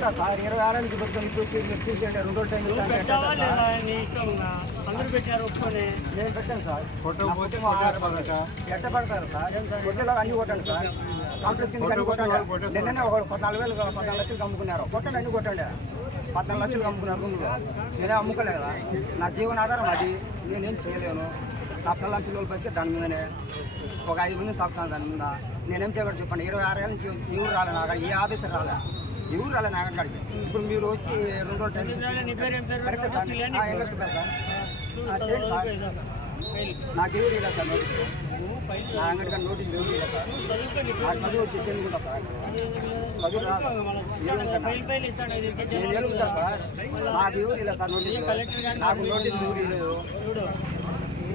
నువ్వు సార్ ఇరవై ఆరు నుంచి పెట్టుకొని ఇప్పుడు చూసేయండి రెండు టైం నేను పెట్టాను సార్. ఫోటో పోతే ఆరు పదక. ఎట్ట పడతారు సార్? కొట్టేలో అన్ని కొట్టండి సార్. కాంప్లెక్స్ కింద అన్ని కొట్టండి. నిన్ననే ఒక పద్నాలుగు వేలు పద్నాలుగు లక్షలు అమ్ముకున్నారు కొట్టండి అన్ని కొట్టండి. పద్నాలుగు లక్షలు అమ్ముకున్నారు రూమ్లో. నేనే అమ్ముకోలే కదా. నా జీవనాధారం అది. నేనేం చేయలేను. నా పిల్లల పిల్లల పైకి దాని మీదనే. ఒక ఐదు మంది సాగుతాను దాని మీద. నేనేం చేయగలరు చెప్పండి. ఇరవై ఆరు ఏళ్ళ నుంచి ఎవరు రాలే నాకు. ఏ ఆఫీసర్ రాలే. ఎవరు రాలే అక్కడికి ఇప్పుడు మీరు వచ్చి రెండు రోజులు చేయండి సార్. నాకు ఎవరు ఇలా సార్ నోటీస్ నా అంగడిగా నోటీస్ ఎవరు ఇలా సార్. నాకు చదువు వచ్చి తెలుగుంటా సార్. చదువు రాదు. నేను సార్. నాకు ఎవరు ఇలా సార్ నోటీస్ నాకు నోటీస్ ఎవరు లేదు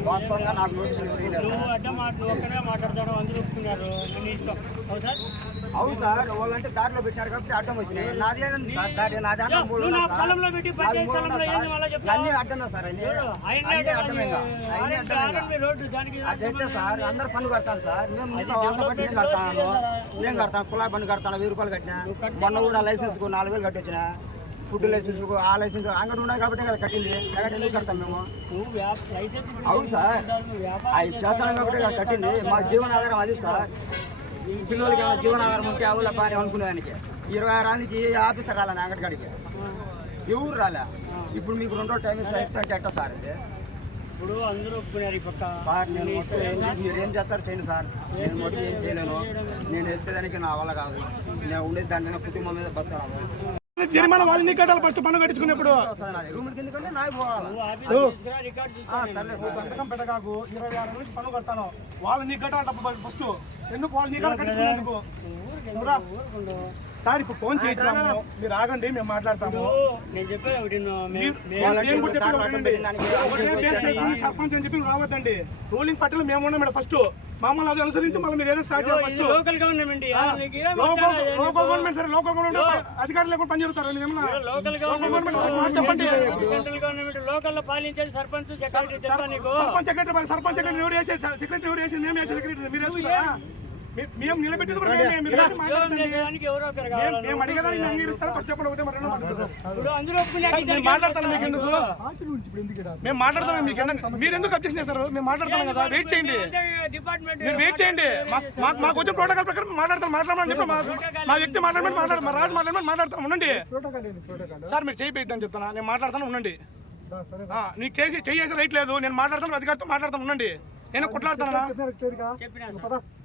వాస్తవంగా నాకు నోటీస్ ఎవరు లేదు ఒక్కడే అందరూ ఒప్పుకున్నారు. ఇష్టం. అవును సార్? అవును సార్ వాళ్ళంటే దారిలో పెట్టారు కాబట్టి అడ్డం వచ్చినాయి. నాది దారి మూడు నా. స్థలంలో పెట్టి స్థలంలో. ఏంది మళ్ళా? అన్నీ అడ్డమే సార్? అన్నీ ఆయన అన్నీ అడ్డమేగా. అన్నీ అడ్డమేగా. రోడ్డు దానికి అదైతే సార్ అందరు పన్ను కడతాను సార్. మేము వంద బట్టి నేను కడతాను? నేను కడతాను? కుళాయి పన్ను కడతాను? వెయ్యి రూపాయలు కట్టినా? మొన్న కూడా లైసెన్స్కు నాలుగు వేలు కట్టొచ్చిన? ఫుడ్ లైసెన్స్ ఆ లైసెన్స్ అంగడి ఉండదు కాబట్టి కదా కట్టింది. లేకపోతే ఎందుకు కడతాం మేము? అవును సార్. అవి చేస్తాను కాబట్టి కదా కట్టింది. మా జీవనాధారం అది సార్. పిల్లలకి ఏమైనా జీవనాధారం ఉంటే అవుల పని అనుకునేదానికి ఇరవై ఆరు నుంచి ఆఫీసర్ రాలే అంగడి కాడికి. ఎవరు రాలే? ఇప్పుడు మీకు రెండో టైం అంటే ఎట్టా సార్ ఇది? ఇప్పుడు అందరూ ఒప్పుకున్నారు ఈ పక్క. సార్ నేను మీరు ఏం చేస్తారు చేయండి సార్. నేను ఏం చేయలేను. నేను ఎత్తేదానికి నా వల్ల కాదు. నేను ఉండేది దాని మీద కుటుంబం మీద బతున్నాను జరిమానా వాళ్ళు నీ కట్టాలి ఫస్ట్ పన్ను సార్ సంతకం పెట్టగాకు ఇరవై ఆరు నుంచి పన్ను కడతాను. వాళ్ళు నీ కట్టాలి డబ్బు ఫస్ట్. ఎందుకు వాళ్ళు నీ. ఊరుకుండు సార్ ఇప్పుడు ఫోన్ చేయించాము మీరు ఆగండి మేము మాట్లాడతాము. సర్పంచ్ అని చెప్పి రావద్దండి. రూలింగ్ పార్టీలో మేము ఉన్నాం మేడం ఫస్ట్. మమ్మల్ని అది అనుసరించి మళ్ళీ మీరు ఏదైనా start first local government local government సరే లోకల్ గవర్నమెంట్ అధికారులు లేకుండా పని జరుగుతారు? లోకల్ గవర్నమెంట్ మాట గవర్నమెంట్ చెప్పండి. సెంట్రల్ గవర్నమెంట్ లోకల్లో పాలించేది sarpanch secretary sarpanch secretary sarpanch secretary ఎవరు వేసేది సెక్రటరీ ఎవరు వేసేది మేము వేసేది సెక్రటరీ మీరు మేము నిలబెట్టేది కూడా మేమే. వచ్చి మీరు అంగీకరిస్తారా ఫస్ట్ చెప్పండి ఒకటే మరి మాట్లాడతాను మీకు ఎందుకు? మేము మాట్లాడతాం మీకు ఎందుకు? మీరు ఎందుకు అబ్జెక్షన్ చేశారు? మేము మాట్లాడతాం కదా. వెయిట్ చేయండి. డిపార్ట్మెంట్ మీరు వెయిట్ చేయండి. మాకు వచ్చిన ప్రోటోకాల్ ప్రకారం మాట్లాడతాం. మాట్లాడమని చెప్పి మా మా వ్యక్తి మాట్లాడమని మాట్లాడు మా రాజు మాట్లాడమని మాట్లాడతాం. ఉండండి. సార్ మీరు చేయి పెద్దని చెప్తాను నేను మాట్లాడతాను. ఉండండి. ఆ, నీకు చేసి చేసి రైట్ లేదు. నేను మాట్లాడతాను. అధికారితో మాట్లాడతాను. ఉండండి. నేను కొట్లాడుతానా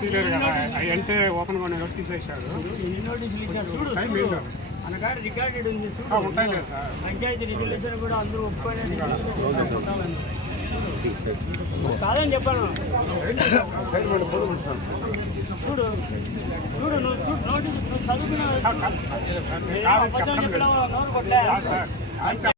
చెప్పేసుకుంటారా అంటే ఓపెన్గా నోట్ తీసేసాడు ఎన్ని నోటీసులు ఇచ్చారు. చూడు టైం చూడు. లేదు. అనకాడ రికార్డెడ్ ఉంది పంచాయతీ రిజల్యూషన్ కూడా అందరూ ఒప్పుకోలేదు కాదని చెప్పాను చూడు చూడు నువ్వు చూడు నోటీస్ నువ్వు చదువుకున్నావు